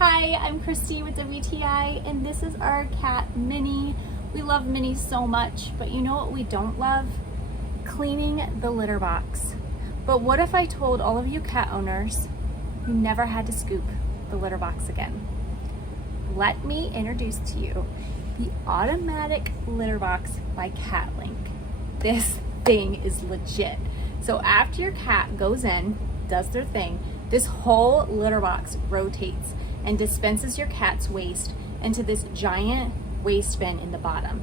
Hi, I'm Christy with WTI, and this is our cat Minnie. We love Minnie so much, but you know what we don't love? Cleaning the litter box. But what if I told all of you cat owners you never had to scoop the litter box again? Let me introduce to you the automatic litter box by Catlink. This thing is legit. So after your cat goes in, does their thing, this whole litter box rotates and dispenses your cat's waste into this giant waste bin in the bottom.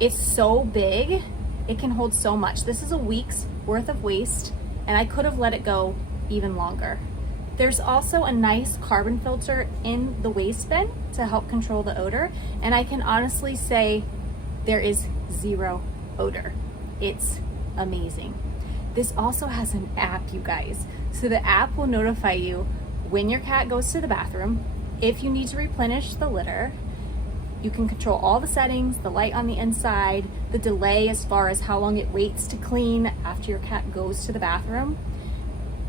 It's so big, it can hold so much. This is a week's worth of waste, and I could have let it go even longer. There's also a nice carbon filter in the waste bin to help control the odor, and I can honestly say there is zero odor. It's amazing. This also has an app, you guys. So the app will notify you when your cat goes to the bathroom, if you need to replenish the litter. You can control all the settings, the light on the inside, the delay as far as how long it waits to clean after your cat goes to the bathroom.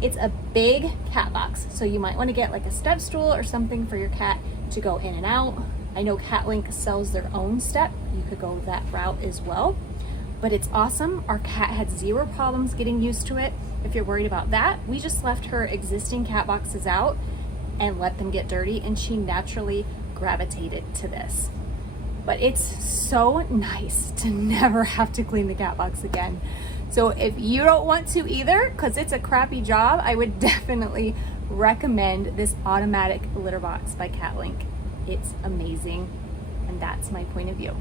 It's a big cat box, so you might want to get like a step stool or something for your cat to go in and out. I know Catlink sells their own step. You could go that route as well. But it's awesome. Our cat had zero problems getting used to it. If you're worried about that, we just left her existing cat boxes out and let them get dirty, and she naturally gravitated to this. But it's so nice to never have to clean the cat box again. So if you don't want to either, because it's a crappy job, I would definitely recommend this automatic litter box by Catlink. It's amazing, and that's my point of view.